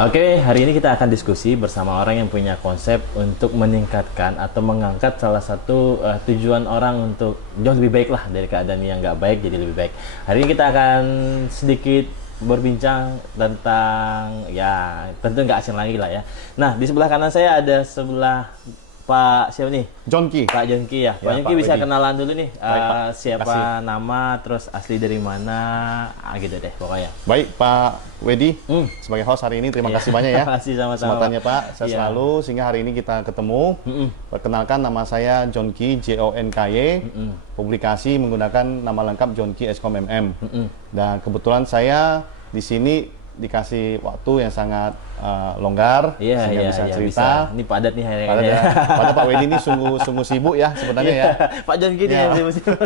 Oke, hari ini kita akan diskusi bersama orang yang punya konsep untuk meningkatkan atau mengangkat salah satu tujuan orang untuk jauh lebih baik lah dari keadaan yang nggak baik jadi lebih baik. Hari ini kita akan sedikit berbincang tentang ya tentu nggak asing lagi lah ya. Nah, di sebelah kanan saya ada sebelah Pak siapa nih? Jonki. Pak Jonki ya. Pak Ya, Jonki Pak bisa Wedi. kenalan dulu nih. Baik, Pak. Siapa Kasih. nama, terus asli dari mana, gitu deh pokoknya. Baik, Pak Wedi, sebagai host hari ini terima kasih banyak ya. Terima kasih sama-sama. Kesempatannya Pak, saya Iya. selalu sehingga hari ini kita ketemu. Perkenalkan nama saya Jonki, JONKY. Publikasi menggunakan nama lengkap Jonki Eskom MM. Dan kebetulan saya di sini dikasih waktu yang sangat longgar Iya, sehingga iya, bisa iya, cerita. bisa. Ini padat nih hari Padahal, ini. padahal Pak Wedi ini sungguh sibuk ya sebenarnya ya. Pak Jonki nih Ya. yang sibuk-sibuk.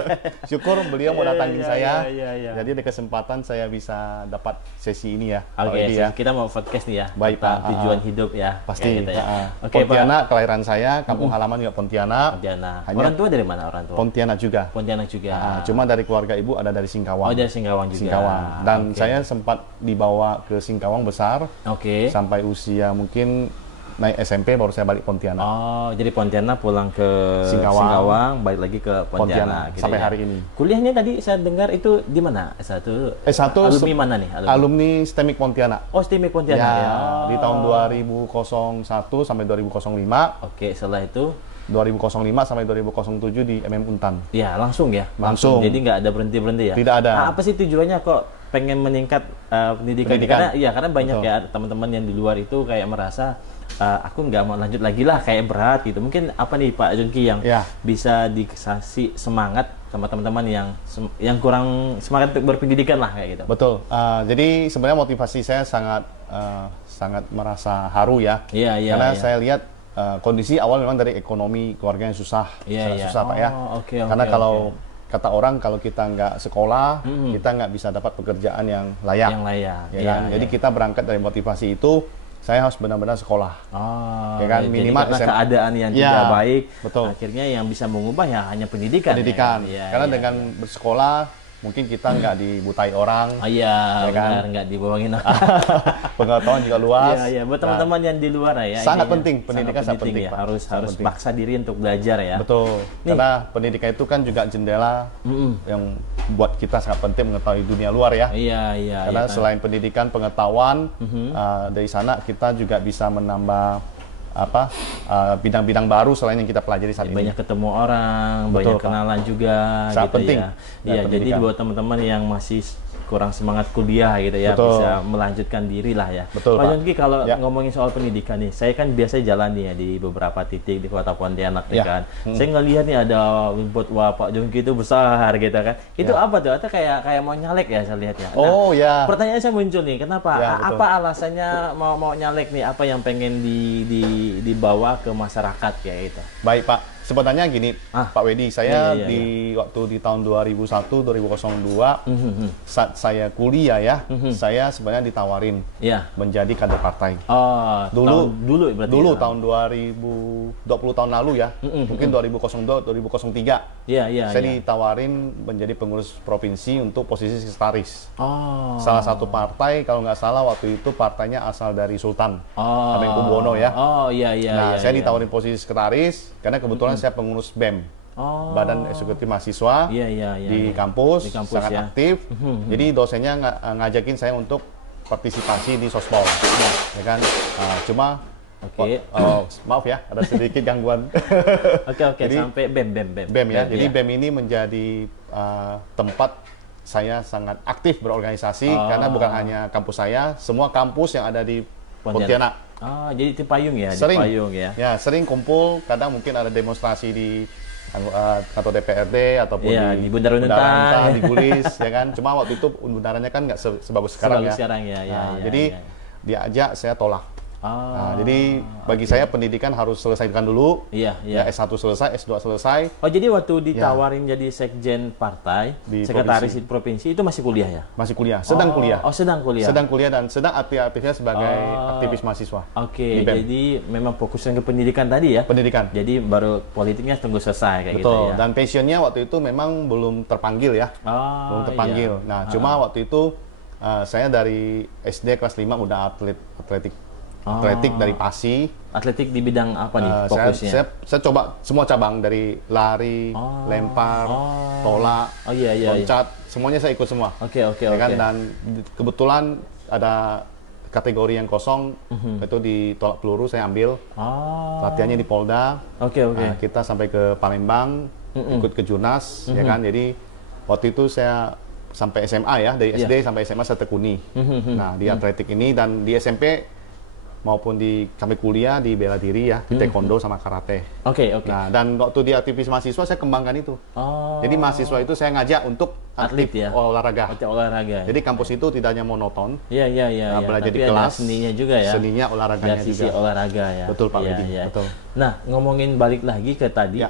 Syukur beliau mau Iya, datangin iya, saya. iya, iya. Jadi ada kesempatan saya bisa dapat sesi ini ya, Pak Oke, Wedi ya. kita mau podcast nih ya. Baik, tentang Pak. tujuan hidup ya. Pasti. kayak gitu ya. Oke, Pak. Pontianak kelahiran saya, kampung halaman juga Pontianak. Pontianak. Hanya- Orang tua dari mana orang tua? Pontianak juga. Pontianak juga. Cuma dari keluarga ibu ada dari Singkawang. Oh, dari Singkawang juga. Singkawang. Dan Oke. saya sempat dibawa ke Singkawang besar Oke. sampai usia mungkin naik SMP baru saya balik Pontianak. Oh, jadi Pontianak pulang ke Singkawang. balik lagi ke Pontianak, Pontianak, gitu sampai ya. hari ini. Kuliahnya tadi saya dengar itu di mana? S1. S1 alumni mana nih? Alumni STEMIK Pontianak. Oh, STIMIK Pontianak Ya, ya. Oh. di tahun 2001 sampai 2005. Oke, setelah itu 2005 sampai 2007 di MM Untan. ya langsung ya. Langsung. Jadi nggak ada berhenti-berhenti ya. Tidak ada. Nah, apa sih tujuannya kok pengen meningkat pendidikan? Pendidikan. Karena banyak Betul. ya teman-teman yang di luar itu kayak merasa aku nggak mau lanjut lagi lah, kayak berat gitu. Mungkin apa nih Pak Jonki yang Ya. bisa dikasih semangat sama teman-teman yang kurang semangat untuk berpendidikan lah kayak gitu. Betul. Jadi sebenarnya motivasi saya sangat merasa haru ya. Iya, iya. Karena iya. saya lihat kondisi awal memang dari ekonomi keluarga yang susah, Iya, sangat iya. susah Pak ya. Oh, oke, Karena oke, kalau oke. kata orang kalau kita nggak sekolah, kita nggak bisa dapat pekerjaan yang layak. Yang layak. Ya Iya, kan? Jadi iya. kita berangkat dari motivasi itu, saya harus benar-benar sekolah. Oh, Ya kan, jadi minimal karena SMA. keadaan yang Ya, tidak baik, betul. akhirnya yang bisa mengubah ya hanya pendidikan. Pendidikan. Ya? Iya, Karena iya, dengan bersekolah mungkin kita nggak dibutai orang, oh iya, Ya kan? benar, nggak dibohongin. pengetahuan juga luas. Iya, iya, buat teman-teman yang di luar ya. Sangat intinya penting, pendidikan sangat penting, ya. Pak. Harus Sangat penting. paksa diri untuk belajar ya. Betul. Nih. Karena pendidikan itu kan juga jendela yang buat kita sangat penting mengetahui dunia luar ya. Iya, iya. Karena iya, kan. selain pendidikan, pengetahuan, dari sana kita juga bisa menambah bidang-bidang baru selain yang kita pelajari saat ini. Banyak ketemu orang, Betul, banyak Pak. kenalan juga Sangat gitu penting. ya. Ya, Iya, jadi pendidikan. buat teman-teman yang masih kurang semangat kuliah gitu ya, Betul. bisa melanjutkan diri lah ya. Betul, Pak Pak. Jonki, kalau Ya. ngomongin soal pendidikan nih, saya kan biasa jalan nih ya di beberapa titik di Kota Pontianak nih Ya. kan. Saya ngelihat nih ada billboard, wah Pak Jonki itu besar gitu kan. Itu Ya. apa tuh? Atau kayak mau nyalek ya saya lihatnya. Oh, ya. Pertanyaan saya muncul nih, kenapa? Ya, betul. Apa alasannya mau nyalek nih? Apa yang pengen dibawa ke masyarakat kayak gitu? Baik Pak, sebenarnya gini Pak Wedi, saya Iya, iya, waktu di tahun 2001-2002 saat saya kuliah ya, saya sebenarnya ditawarin Iya. menjadi kader partai. Oh, Dulu berarti ya? tahun 2020 tahun lalu ya, mungkin 2002 2003. Iya, iya, Saya iya. ditawarin menjadi pengurus provinsi untuk posisi sekretaris. Oh. Salah satu partai, kalau nggak salah waktu itu partainya asal dari Sultan Oh. Hamengkubuwono ya. Oh, iya, iya, Nah, iya. saya iya. ditawarin posisi sekretaris karena kebetulan saya pengurus BEM, Oh. Badan Eksekutif Mahasiswa Iya, iya, iya. di iya. kampus, Di kampus, sangat ya. aktif. Jadi dosennya ngajakin saya untuk partisipasi di sospol, ya kan. Cuma Oke. maaf ya, ada sedikit gangguan. Oke, Jadi, sampai BEM. BEM ya. Jadi iya. BEM ini menjadi tempat saya sangat aktif berorganisasi karena bukan hanya kampus saya, semua kampus yang ada di Pontianak. Oh, jadi itu payung ya, Sering. di payung ya. Ya, sering kumpul, kadang mungkin ada demonstrasi di kantor DPRD ataupun Iya, di Bundaran Untan. Untan, di Gulis, ya kan. Cuma waktu itu bundarannya kan nggak sebagus sekarang Sebagus ya. sekarang ya, ya, Nah, ya, jadi ya. diajak, saya tolak. Oh, Nah, jadi bagi saya pendidikan harus selesaikan dulu. iya, Ya, iya. S1 selesai, S2 selesai. Oh, jadi waktu ditawarin jadi sekjen partai, Di sekretaris provinsi itu masih kuliah ya? Masih kuliah, sedang kuliah. Oh, sedang kuliah. Sedang kuliah dan sedang aktif-aktifnya sebagai aktivis mahasiswa. Oke, di BEM. jadi memang fokusnya ke pendidikan tadi ya? Pendidikan. Jadi baru politiknya tunggu selesai kayak gitu Betul. ya? Dan passionnya waktu itu memang belum terpanggil ya. Oh, Belum terpanggil. iya. Nah, cuma waktu itu saya dari SD kelas 5 udah atletik atletik dari PASI. Atletik di bidang apa nih fokusnya? Saya coba semua cabang dari lari, lempar, tolak, loncat, semuanya saya ikut semua. Oke. Kan? Dan kebetulan ada kategori yang kosong, itu di tolak peluru saya ambil. Latihannya di Polda. Nah, kita sampai ke Palembang, ikut ke Jurnas, ya kan. Jadi waktu itu saya sampai SMA ya, dari SD sampai SMA saya tekuni. Nah, di atletik ini, dan di SMP maupun di sampai kuliah di bela diri ya, di taekwondo sama karate. Nah, dan waktu di aktivis mahasiswa saya kembangkan itu. Jadi mahasiswa itu saya ngajak untuk atlet ya, olahraga. Jadi kampus itu tidak hanya monoton. Iya. Belajar tapi di kelas, ada seninya juga ya. Seninya, olahraganya juga. Sisi olahraga ya. Betul Pak Wedi. Betul. Nah, ngomongin balik lagi ke tadi,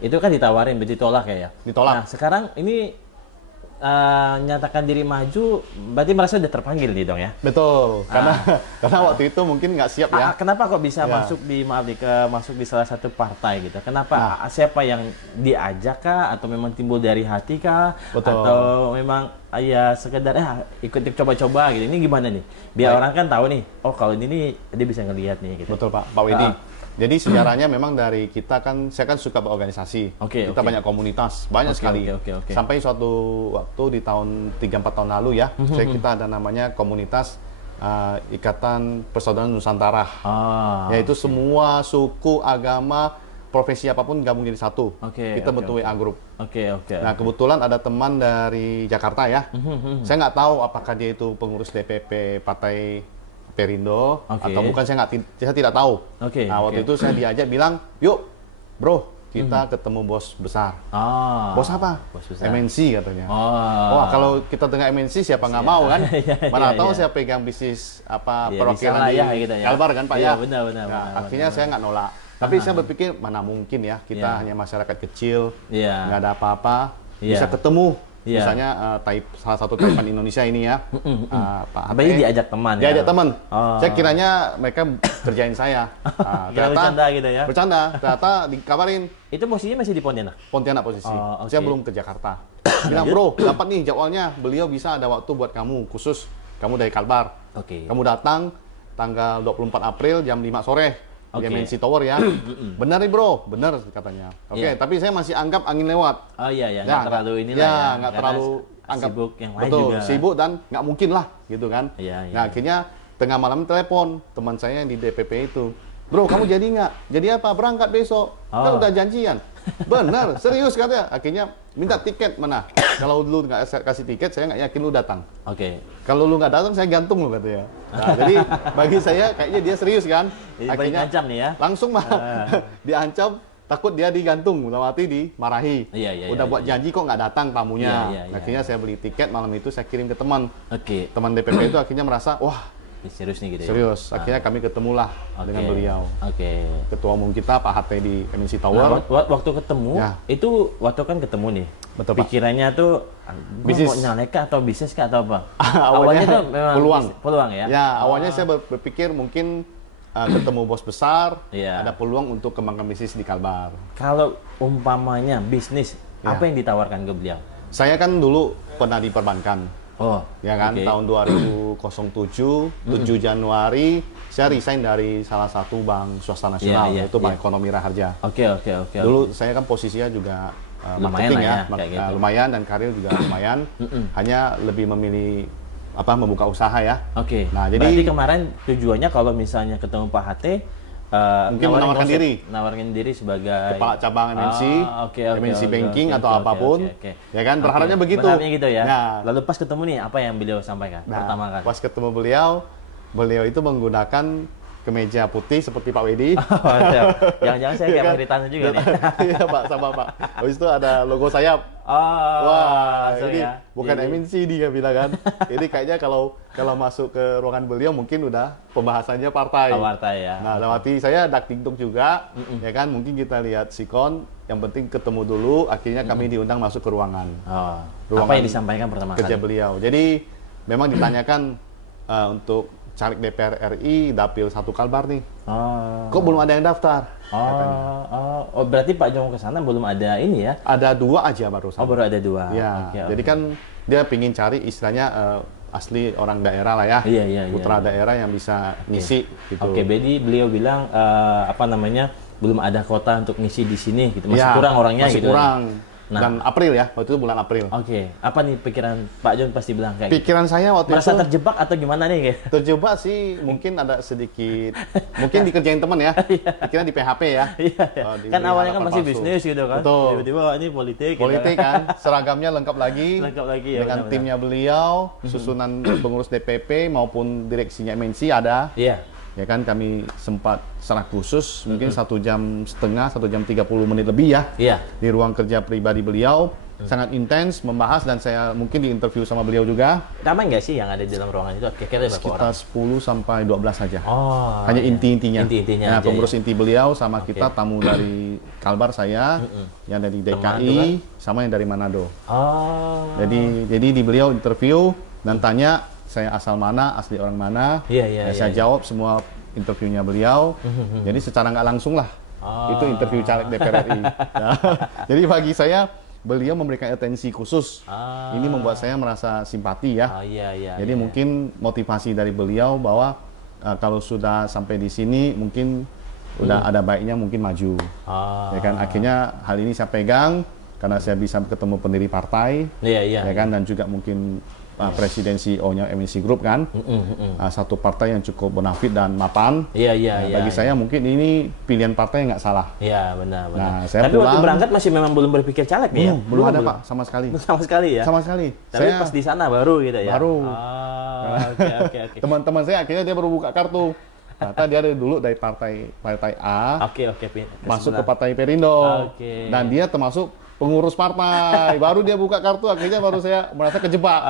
itu kan ditawarin, ditolak ya. Ditolak. Nah, sekarang ini nyatakan diri maju, berarti merasa udah terpanggil nih dong ya? Betul, karena waktu itu mungkin nggak siap ya. Kenapa kok bisa masuk di salah satu partai gitu? Kenapa? Siapa yang diajak kah? Atau memang timbul dari hati kah? Betul. Atau memang ya sekedar ikut coba-coba gitu? Ini gimana nih? Biar orang kan tahu nih, oh kalau ini nih dia bisa ngelihat nih gitu. Betul Pak Wedi. Jadi sejarahnya memang dari kita kan, saya kan suka berorganisasi. Kita banyak komunitas, banyak sekali. Sampai suatu waktu di tahun 3-4 tahun lalu ya, kita ada namanya komunitas Ikatan Persaudaraan Nusantara. Yaitu semua suku, agama, profesi apapun gabung jadi satu. Kita bentuk WA group. Nah, kebetulan ada teman dari Jakarta ya. Saya nggak tahu apakah dia itu pengurus DPP Partai Perindo atau bukan, saya tidak tahu. Nah, waktu itu saya diajak bilang, yuk bro, kita ketemu bos besar. Bos apa? Bos besar. MNC katanya. Wah, kalau kita dengar MNC siapa nggak mau kan? Mana tahu saya pegang bisnis perwakilan di Kalbar kan Pak ya. Benar. Akhirnya saya nggak nolak. Tapi saya berpikir mana mungkin ya, kita hanya masyarakat kecil, nggak ada apa-apa, bisa ketemu. Misalnya salah satu Taipan Indonesia ini ya, Pak Ate. Diajak teman. Diajak teman. Saya kiranya mereka kerjain saya. Ternyata bercanda gitu ya. Bercanda. Ternyata dikabarin. Itu posisinya masih di Pontianak? Pontianak posisi. Saya belum ke Jakarta. Bilang, bro, dapat nih jadwalnya. Beliau bisa ada waktu buat kamu, khusus kamu dari Kalbar. Kamu datang tanggal 24 April jam 5 sore. Di MNC Tower ya. Benar nih bro, benar katanya. Tapi saya masih anggap angin lewat. Nggak terlalu inilah ya. Nggak terlalu anggap sibuk yang lain betul, juga. Sibuk dan nggak mungkin lah, gitu kan. Nah, akhirnya tengah malam telepon teman saya yang di DPP itu. Bro, kamu jadi nggak? Jadi apa? Berangkat besok. Kan udah janjian. Benar, serius katanya. Akhirnya minta tiket mana? Kalau lu nggak kasih tiket, saya nggak yakin lu datang. Kalau lu nggak datang, saya gantung lu katanya. Nah, jadi bagi saya kayaknya dia serius kan. Akhirnya ngancam nih ya. Langsung mah diancam, takut dia digantung, berarti dimarahi. Udah buat janji kok nggak datang tamunya. Akhirnya saya beli tiket malam itu, saya kirim ke teman. Teman DPP itu akhirnya merasa, wah serius nih gitu ya. Serius. Akhirnya kami ketemulah dengan beliau. Ketua umum kita Pak HT di MNC Tower. Waktu ketemu, itu waktu kan ketemu nih. Betul, Pak. Pikirannya tuh bisnis, mau nyalek kah atau bisnis kah atau apa? Awalnya tuh memang peluang ya. Ya, awalnya saya berpikir mungkin ketemu bos besar, ada peluang untuk kembangkan bisnis di Kalbar. Kalau umpamanya bisnis, apa yang ditawarkan ke beliau? Saya kan dulu pernah di perbankan. Ya kan, tahun 2007, 7 Januari, saya resign dari salah satu bank swasta nasional, yaitu Bank Ekonomi Raharja. Dulu saya kan posisinya juga marketing ya, lumayan, dan karir juga lumayan, hanya lebih memilih membuka usaha ya. Nah, jadi berarti kemarin tujuannya kalau misalnya ketemu Pak HT, mungkin menawarkan diri sebagai kepala cabang MNC, MNC banking atau apapun, ya kan, berharapnya begitu. Berharapnya gitu ya. Lalu pas ketemu nih, apa yang beliau sampaikan pertama kali? Pas ketemu beliau itu menggunakan kemeja putih seperti Pak Wedi. Jangan-jangan saya kayak Maritannya juga nih. Iya Pak, sama Pak. Habis itu ada logo sayap. Wah, jadi bukan MNC dia bilang kan. Jadi kayaknya kalau masuk ke ruangan beliau mungkin udah pembahasannya partai. Partai ya. Nah, lewati saya dakdikduk juga, ya kan. Mungkin kita lihat sikon. Yang penting ketemu dulu. Akhirnya kami diundang masuk ke ruangan. Apa yang disampaikan pertama kali? Kerja beliau. Jadi memang ditanyakan untuk caleg DPR RI dapil 1 Kalbar nih. Kok belum ada yang daftar? Berarti Pak Jong ke sana belum ada ini ya? Ada 2 aja barusan. Baru ada 2. Ya. Jadi kan dia pingin cari istilahnya asli orang daerah lah ya, putra daerah yang bisa ngisi gitu. Oke, jadi beliau bilang apa namanya, belum ada kota untuk ngisi di sini gitu, masih kurang orangnya masih gitu. kurang. Nah, dan April ya, waktu itu bulan April. Oke, apa nih pikiran Pak John pasti bilang kayak pikiran saya waktu merasa itu terjebak atau gimana nih kayak? Terjebak sih, mungkin ada sedikit, mungkin dikerjain teman ya, pikiran di PHP ya. Kan awalnya kan masih bisnis gitu kan. Betul. Tiba-tiba ini politik. Politik kan, seragamnya lengkap lagi. Lengkap lagi ya. Dengan timnya beliau, susunan pengurus DPP maupun direksinya MNC ada. Iya. Ya kan, kami sempat secara khusus mungkin 1 jam setengah, 1 jam 30 menit lebih ya. Iya. Di ruang kerja pribadi beliau, sangat intens membahas, dan saya mungkin diinterview sama beliau juga. Ramai nggak sih yang ada di dalam ruangan itu? Kira-kira berapa Sekitar orang? 10 sampai 12 saja. Oh. Hanya inti-intinya. Inti-intinya Nah, aja, pengurus inti beliau sama kita tamu dari Kalbar saya, yang dari DKI, sama yang dari Manado. Oh. Jadi di beliau interview dan tanya saya asal mana, asli orang mana. Saya jawab semua interviewnya beliau. Jadi secara nggak langsung lah, itu interview caleg DPR RI. Nah, jadi bagi saya beliau memberikan atensi khusus. Ini membuat saya merasa simpati ya. Jadi mungkin motivasi dari beliau bahwa kalau sudah sampai di sini mungkin udah ada baiknya mungkin maju. Ya kan, akhirnya hal ini saya pegang karena saya bisa ketemu pendiri partai. Ya kan, dan juga mungkin presiden CEO-nya MNC Group kan, satu partai yang cukup bonafit dan mapan. Bagi saya mungkin ini pilihan partai yang nggak salah. Iya, benar. Nah, saya tapi pulang, waktu berangkat masih memang belum berpikir caleg nih ya? Belum ada Pak, sama sekali. Sama sekali ya? Sama sekali. Tapi saya pas di sana baru gitu ya? Baru. Oke. Teman-teman saya akhirnya dia baru buka kartu. Ternyata dia dari dulu dari partai A, masuk ke partai Perindo, dan dia termasuk pengurus partai. Baru dia buka kartu, akhirnya baru saya merasa kejebak.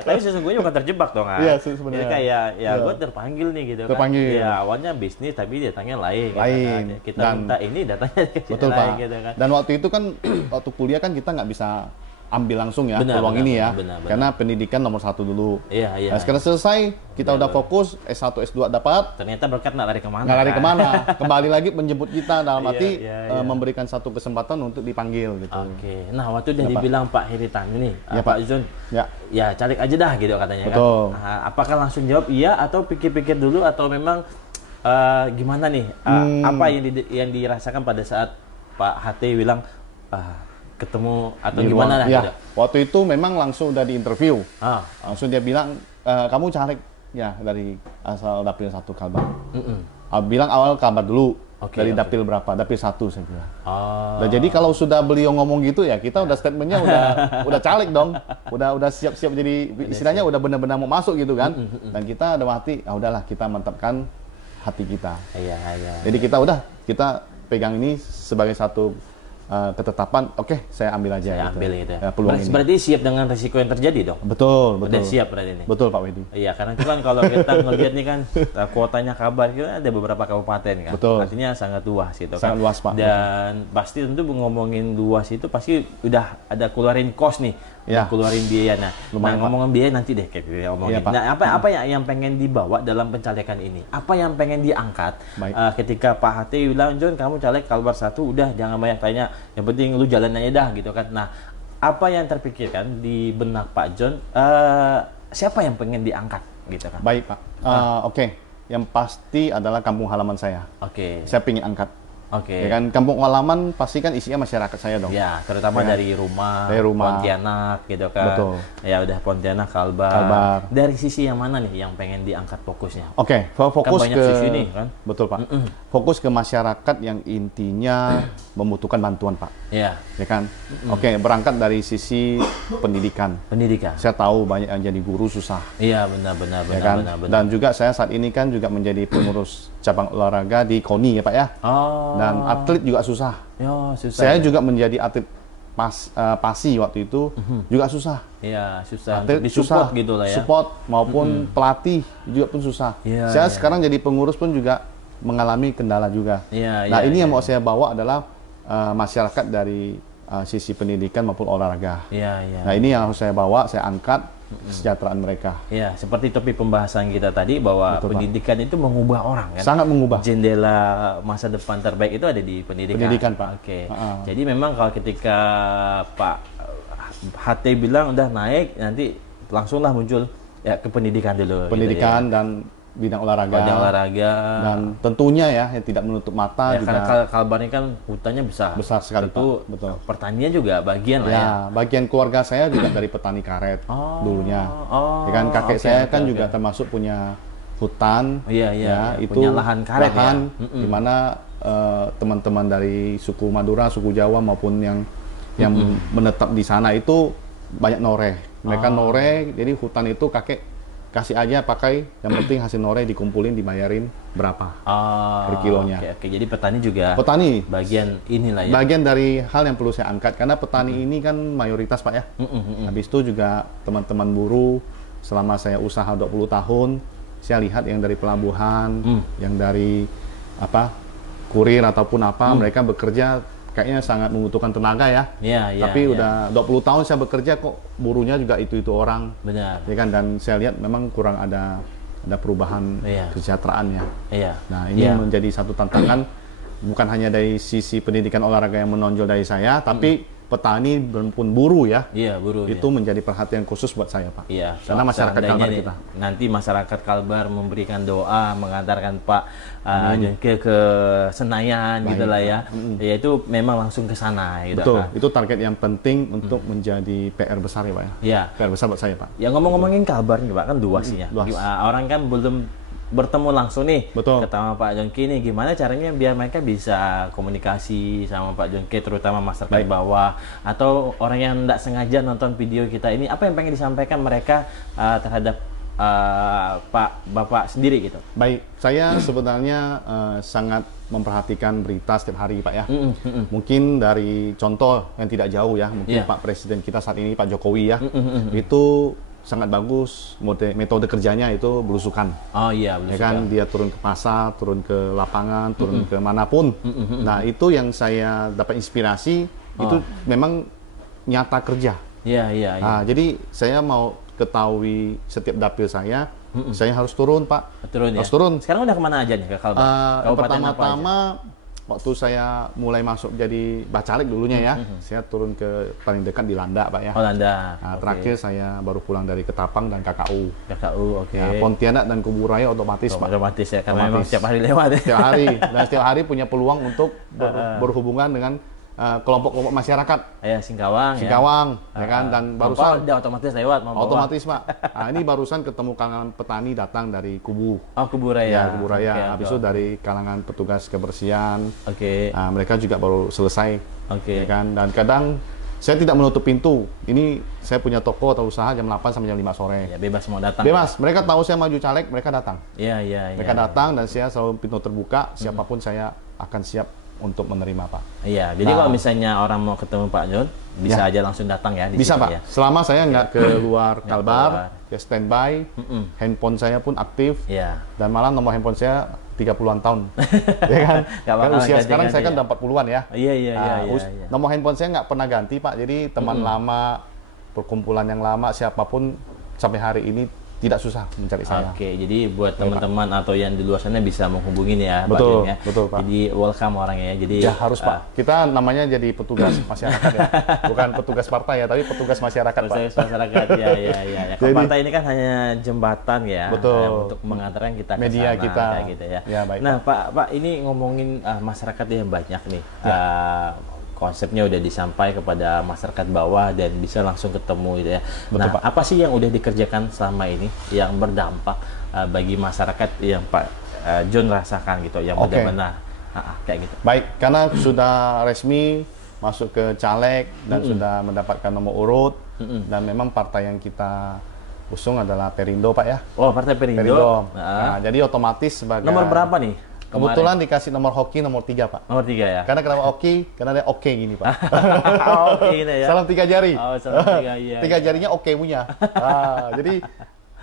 Tapi sesungguhnya bukan terjebak dong. Iya, sebenarnya. Jadi kayak gue terpanggil nih gitu terpanggil. kan. Ya awalnya bisnis tapi datanya lain. Lain. Gitu kan. Kita minta ini datanya betul, lain Pak. gitu kan. Dan waktu itu kan waktu kuliah kan kita nggak bisa ambil langsung ya peluang ini ya. Karena pendidikan nomor 1 dulu. Nah, sekarang selesai, kita udah fokus, S1, S2 dapat. Ternyata berkat nggak lari kemana. Nggak lari kemana. Kembali lagi menjemput kita dalam arti memberikan satu kesempatan untuk dipanggil gitu. Nah, waktu udah dibilang Pak Heritan ini, Pak John, ya caleg aja dah gitu katanya. Betul. Kan. Apakah langsung jawab iya atau pikir-pikir dulu atau memang gimana nih? Apa yang dirasakan pada saat Pak HT bilang ketemu atau di gimana lah gitu? Waktu itu memang langsung udah diinterview. Langsung dia bilang, kamu caleg ya dari asal Dapil 1 Kalbar. Bilang awal Kalbar dulu. Dari Dapil berapa? Dapil 1 saya bilang. Nah, jadi kalau sudah beliau ngomong gitu ya, kita udah statementnya udah caleg dong. Udah siap-siap, jadi istilahnya udah benar-benar mau masuk gitu kan. Dan kita ada hati, udahlah kita mantapkan hati kita. Jadi kita pegang ini sebagai satu ketetapan, saya ambil aja. Saya ambil gitu ya. Peluang ini. Berarti siap dengan resiko yang terjadi dong? Betul. Udah siap berarti ini? Betul Pak Wedi. Iya, karena itu kan kalau kita ngelihat nih kan kuotanya Kalbar itu ada beberapa kabupaten kan. Betul. Artinya sangat luas gitu kan. Sangat luas Pak. Dan pasti tentu ngomongin luas itu pasti udah ada keluarin cost nih. Keluarin biaya. Nah, ngomongin biaya nanti deh kayak ngomongin. Nah, apa yang pengen dibawa dalam pencalekan ini? Apa yang pengen diangkat ketika Pak HT bilang, John kamu caleg Kalbar 1 udah jangan banyak tanya, yang penting lu jalan aja dah gitu kan. Nah, apa yang terpikirkan di benak Pak John, siapa yang pengen diangkat gitu kan? Baik Pak. Yang pasti adalah kampung halaman saya. Saya pengen angkat. Ya kan, kampung halaman pasti kan isinya masyarakat saya dong. Ya, terutama dari rumah, Pontianak gitu kan. Betul. Ya udah Pontianak, Kalbar. Dari sisi yang mana nih yang pengen diangkat fokusnya? Fokus kan banyak ke sisi nih kan. Betul Pak. Fokus ke masyarakat yang intinya membutuhkan bantuan Pak. Ya kan. Berangkat dari sisi pendidikan. Saya tahu banyak yang jadi guru susah. Iya, benar. Dan juga saya saat ini kan juga menjadi pengurus cabang olahraga di KONI ya Pak ya. Dan atlet juga susah. Saya juga menjadi atlet PASI waktu itu juga susah. Iya, susah. Atlet susah gitu lah ya. Support maupun pelatih juga pun susah. Saya sekarang jadi pengurus pun juga mengalami kendala juga. Ini yang mau saya bawa adalah masyarakat dari sisi pendidikan maupun olahraga. Nah, ini yang harus saya bawa, saya angkat kesejahteraan mereka. Ya, seperti topik pembahasan kita tadi bahwa pendidikan itu mengubah orang kan. Sangat mengubah. Jendela masa depan terbaik itu ada di pendidikan. Pak. Jadi memang kalau ketika Pak HT bilang udah naik, nanti langsunglah muncul Ya, ke pendidikan dulu. Pendidikan gitu ya. dan bidang olahraga. Bidang olahraga. Dan tentunya ya yang tidak menutup mata Ya, juga. karena Kalbar ini kan hutannya besar. Besar sekali, Tentu Pak. Betul. pertanian juga bagian lah ya. Ya, bagian keluarga saya juga dari petani karet dulunya. Ya kan kakek saya kan juga termasuk punya hutan. Iya, ya, itu punya lahan karet lahan ya. di mana teman-teman dari suku Madura, suku Jawa maupun yang menetap di sana itu banyak noreh. Mereka noreh, jadi hutan itu kakek kasih aja pakai, yang penting hasil noreh dikumpulin dibayarin berapa per kilonya. Oke. Jadi petani juga Petani bagian inilah ya. bagian dari hal yang perlu saya angkat karena petani ini kan mayoritas Pak ya. Habis itu juga teman-teman buruh selama saya usaha 20 tahun, saya lihat yang dari pelabuhan, yang dari kurir ataupun mereka bekerja kayaknya sangat membutuhkan tenaga ya. Iya. Tapi udah 20 tahun saya bekerja kok buruhnya juga itu orang. Benar. Ya kan, dan saya lihat memang kurang ada perubahan kesejahteraan ya. Iya. Nah, ini menjadi satu tantangan bukan hanya dari sisi pendidikan olahraga yang menonjol dari saya, tapi petani maupun buruh ya. Iya, buruh. Itu menjadi perhatian khusus buat saya, Pak. Iya. Karena masyarakat Kalbar kita. Nanti masyarakat Kalbar memberikan doa, mengantarkan Pak Johnky ke Senayan gitu lah ya. Ya itu memang langsung ke sana gitu. Betul. Itu target yang penting untuk menjadi PR besar ya, Pak ya. Iya. PR besar buat saya, Pak. Ya ngomongin Kalbar nih Pak, kan luas ya. Orang kan belum bertemu langsung nih ketemu Pak Johnky nih, gimana caranya biar mereka bisa komunikasi sama Pak Johnky, terutama masyarakat bawah atau orang yang tidak sengaja nonton video kita ini, apa yang pengen disampaikan mereka terhadap Bapak sendiri gitu? Baik, saya sebenarnya sangat memperhatikan berita setiap hari Pak ya. Mungkin dari contoh yang tidak jauh ya, mungkin Pak Presiden kita saat ini Pak Jokowi ya, itu sangat bagus metode kerjanya itu belusukan. Oh iya, belusukan. Ya kan, dia turun ke pasar, turun ke lapangan, turun ke manapun. Nah, itu yang saya dapat inspirasi, itu memang nyata kerja. Iya. Nah, jadi saya mau ketahui setiap dapil saya harus turun, Pak. Harus turun. Sekarang udah kemana aja nih ke Kalbar? Pertama-tama waktu saya mulai masuk jadi Bacalek dulunya ya, saya turun ke paling dekat di Landak, Pak ya. Oh, Landak. Nah, terakhir saya baru pulang dari Ketapang dan KKU. Oke. Ya, Pontianak dan Kubu Raya otomatis, Pak. Otomatis ya, karena memang setiap hari lewat ya. Setiap hari, dan setiap hari punya peluang untuk berhubungan dengan kelompok-kelompok masyarakat. Singkawang ya kan, dan barusan udah otomatis lewat. Otomatis, Pak. Nah, ini barusan ketemu kalangan petani datang dari Kubu. Oh, Kubu Raya. Ya, Kubu Raya. Habis itu dari kalangan petugas kebersihan. Oke. Nah, mereka juga baru selesai. Oke. Ya kan, dan kadang saya tidak menutup pintu. Ini saya punya toko atau usaha jam 8 sampai jam 5 sore. Ya, bebas mau datang. Bebas. Mereka tahu saya maju caleg, mereka datang. Iya. Mereka datang dan saya selalu pintu terbuka. Siapapun saya akan siap untuk menerima, Pak. Iya, jadi kalau misalnya orang mau ketemu Pak John, bisa aja langsung datang ya di bisa, sini, Pak. Ya? Selama saya nggak keluar Kalbar, ya standby, handphone saya pun aktif, dan malah nomor handphone saya 30-an tahun. Ya kan? Kan usia sekarang saya kan udah 40-an ya. Iya. Nomor handphone saya nggak pernah ganti, Pak. Jadi teman lama, perkumpulan yang lama, siapapun sampai hari ini tidak susah mencari saya. Oke, jadi buat teman-teman atau yang di luar sana bisa menghubungin ya, betul, Pak ya. Betul, Pak. Jadi welcome orangnya ya. Jadi ya harus, Pak. Kita namanya jadi petugas masyarakat ya. Bukan petugas partai ya, tapi petugas masyarakat, Pak. Petugas masyarakat, ya. Kalau partai ini kan hanya jembatan ya, untuk mengantarkan kita ke media sana, kita. kayak gitu ya. Baik, nah, Pak, ini ngomongin masyarakat yang banyak nih. Konsepnya udah disampaikan kepada masyarakat bawah dan bisa langsung ketemu gitu ya. Betul, Pak. Apa sih yang udah dikerjakan selama ini yang berdampak bagi masyarakat yang Pak John rasakan gitu, yang benar-benar kayak gitu? Baik, karena sudah resmi masuk ke caleg dan sudah mendapatkan nomor urut, dan memang partai yang kita usung adalah Perindo, Pak ya. Oh, Partai Perindo. Nah, jadi otomatis sebagai nomor berapa nih? Kebetulan dikasih nomor hoki nomor 3, Pak. Nomor 3 ya? Karena kenapa hoki? Karena dia oke gini, Pak. Oke gitu ya? Salam 3 jari. Oh, salam 3, iya. 3 jarinya oke punya. Jadi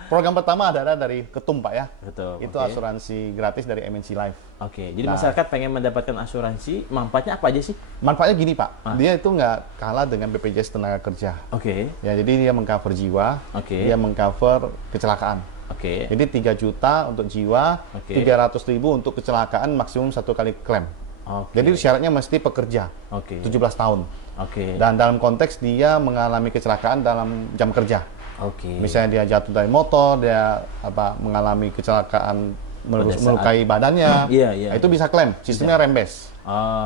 program pertama adalah dari Ketum, Pak ya. Betul. Itu asuransi gratis dari MNC Life. Oke, jadi masyarakat pengen mendapatkan asuransi, manfaatnya apa aja sih? Manfaatnya gini, Pak. Dia itu nggak kalah dengan BPJS Tenaga Kerja. Oke. Ya, jadi dia mengcover jiwa, dia mengcover kecelakaan. Oke. Jadi 3 juta untuk jiwa, 300.000 untuk kecelakaan, maksimum 1 kali klaim. Jadi syaratnya mesti pekerja, 17 tahun. Dan dalam konteks dia mengalami kecelakaan dalam jam kerja. Oke. Misalnya dia jatuh dari motor, dia mengalami kecelakaan melukai badannya, Iya. nah, itu bisa klaim. Sistemnya rem-based.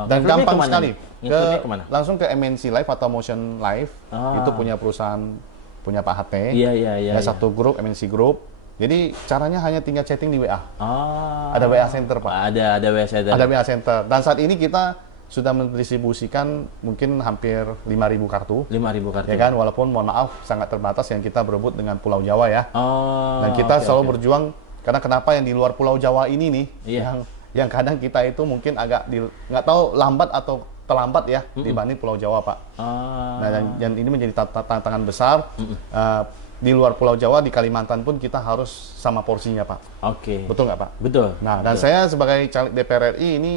Dan Klaimnya gampang kemana sekali. nih? Ngikutnya kemana? Langsung ke MNC Live atau Motion Live. Itu punya perusahaan punya Pak HT. Iya. Satu grup, MNC Group. Jadi caranya hanya tinggal chatting di WA. Ada WA Center, Pak. Ada WA Center. Ada WA Center. Dan saat ini kita sudah mendistribusikan mungkin hampir 5.000 kartu. 5.000 kartu. Ya kan, walaupun mohon maaf sangat terbatas yang kita berebut dengan Pulau Jawa ya. Dan kita selalu berjuang, karena kenapa yang di luar Pulau Jawa ini nih, yang kadang kita itu mungkin agak nggak tahu lambat atau terlambat ya dibanding Pulau Jawa, Pak. Nah, dan ini menjadi tantangan besar. Di luar Pulau Jawa, di Kalimantan pun kita harus sama porsinya, Pak. Oke. Betul nggak, Pak? Betul. Nah, dan saya sebagai caleg DPR RI ini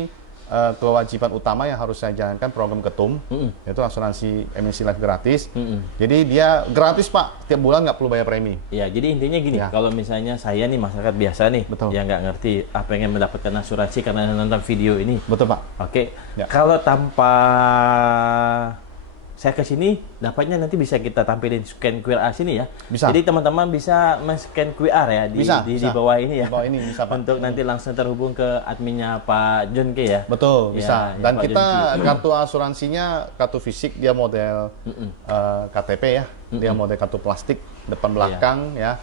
kewajiban utama yang harus saya jalankan program Ketum, yaitu asuransi MNC Life gratis. Jadi dia gratis, Pak, tiap bulan nggak perlu bayar premi. Ya, jadi intinya gini, kalau misalnya saya nih masyarakat biasa nih, yang nggak ngerti, pengen mendapatkan asuransi karena nonton video ini. Betul, Pak. Oke. Kalau tanpa saya ke sini, dapatnya nanti bisa kita tampilin scan QR sini ya. Bisa. Jadi teman-teman bisa men-scan QR ya di bawah ini ya. Di bawah ini bisa, Pak. Untuk nanti langsung terhubung ke adminnya Pak John K ya. Betul, bisa. Dan Pak kita kartu asuransinya kartu fisik, dia model KTP ya. Dia model kartu plastik depan belakang ya.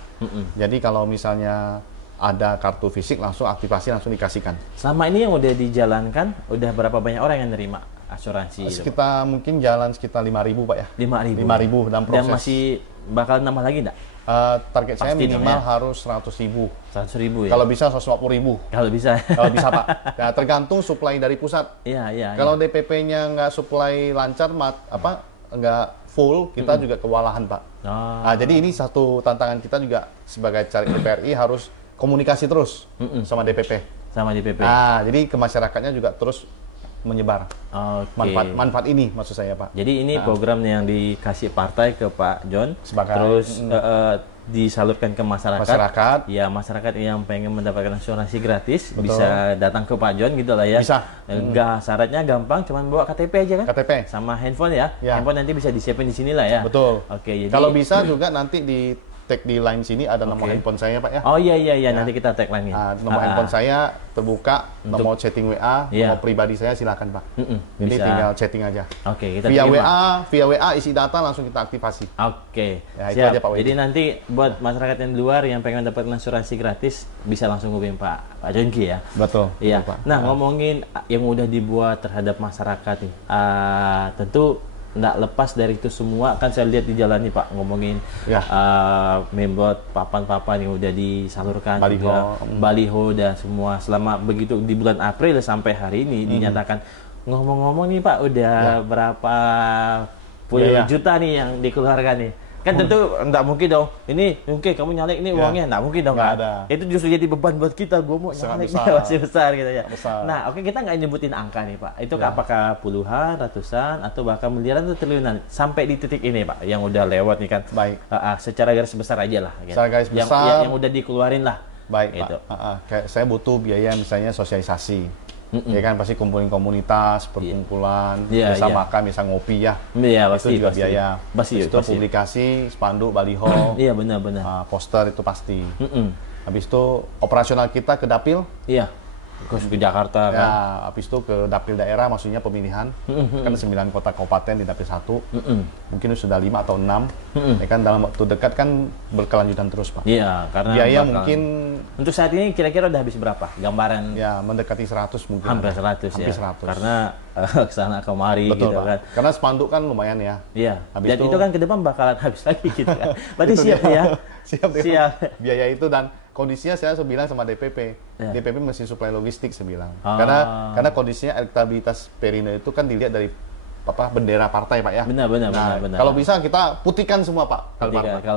Jadi kalau misalnya ada kartu fisik langsung aktivasi, langsung dikasihkan. Selama ini yang udah dijalankan, udah berapa banyak orang yang nerima asuransi? Kita mungkin jalan sekitar 5.000, Pak ya. 5.000. 5.000 dan proses. Dan masih bakal nambah lagi nggak? Target Pasti saya minimal ya. harus 100.000. 100.000 ya? Kalau bisa 150.000. Kalau bisa. Kalau bisa, Pak. Nah, tergantung supply dari pusat. Iya. Kalau DPP-nya nggak supply lancar, nggak full, kita juga kewalahan, Pak. Nah, jadi ini satu tantangan kita juga sebagai caleg DPRI harus komunikasi terus sama DPP. Sama DPP. Nah, jadi ke masyarakatnya juga terus menyebar manfaat ini, maksud saya, Pak. Jadi ini program yang dikasih partai ke Pak John, terus disalurkan ke masyarakat. Ya, masyarakat yang pengen mendapatkan asuransi gratis bisa datang ke Pak John gitu lah ya. Bisa. Syaratnya gampang, cuman bawa KTP aja kan? KTP. Sama handphone ya. Handphone nanti bisa disiapin di sini lah ya. Betul. Oke, jadi kalau bisa juga nanti di tag di line sini ada nomor handphone saya, Pak ya. Oh iya, nanti kita tag line-nya. Nomor handphone saya terbuka, nomor chatting WA, nomor pribadi saya silakan, Pak. Jadi tinggal chatting aja. Oke, kita via WA isi data langsung kita aktivasi. Oke. Ya, itu siap. aja, Pak Wedi. Jadi nanti buat masyarakat yang di luar yang pengen dapat asuransi gratis bisa langsung hubungin Pak Jongki ya. Betul. Iya. Pak. Nah, ngomongin yang udah dibuat terhadap masyarakat nih. Tentu nggak lepas dari itu semua, kan saya lihat di jalan nih Pak, ngomongin membuat papan-papan yang udah disalurkan, baliho dan semua selama begitu di bulan April sampai hari ini dinyatakan. Ngomong-ngomong nih Pak, udah berapa puluh juta nih yang dikeluarkan nih? Kan tentu nggak mungkin dong, ini mungkin kamu nyalek ini uangnya, nggak mungkin dong. Ada. Itu justru jadi beban buat kita, gue mau nyalek masih besar gitu ya. Nah, oke, kita nggak nyebutin angka nih Pak, itu apakah puluhan, ratusan, atau bahkan miliaran atau triliunan sampai di titik ini Pak, yang udah lewat nih kan. Baik. Secara garis besar aja lah. Gitu. Secara garis besar. Yang udah dikeluarin lah. Baik gitu. Pak. Kayak saya butuh biaya misalnya sosialisasi. Ya kan, pasti kumpulin komunitas, perkumpulan, bisa makan, bisa ngopi ya. Iya, itu juga biaya. Pasti. Itu publikasi, spanduk, baliho. Iya, benar. Poster itu pasti. Habis itu operasional kita ke dapil. Iya. Ke Jakarta kan. Ya, habis itu ke dapil daerah, maksudnya pemilihan. Kan 9 kota kabupaten di dapil 1. Mungkin sudah 5 atau 6. Ya kan, dalam waktu dekat kan berkelanjutan terus, Pak. Iya, karena biaya mungkin untuk saat ini kira-kira udah habis berapa? Gambaran ya mendekati 100 mungkin. Hampir 100 hampir ya. 100. Karena kesana kemari. Betul, gitu Pak. kan. Karena spanduk kan lumayan ya. Iya. Habis Dan itu kan ke depan bakalan habis lagi gitu kan. Berarti siap ya. Siap. Biaya itu, dan kondisinya saya bilang sama DPP. DPP mesti suplai logistik, saya bilang. Karena kondisinya elektabilitas Perindo itu kan dilihat dari bendera partai, Pak ya. Benar. Kalau bisa kita putihkan semua, Pak.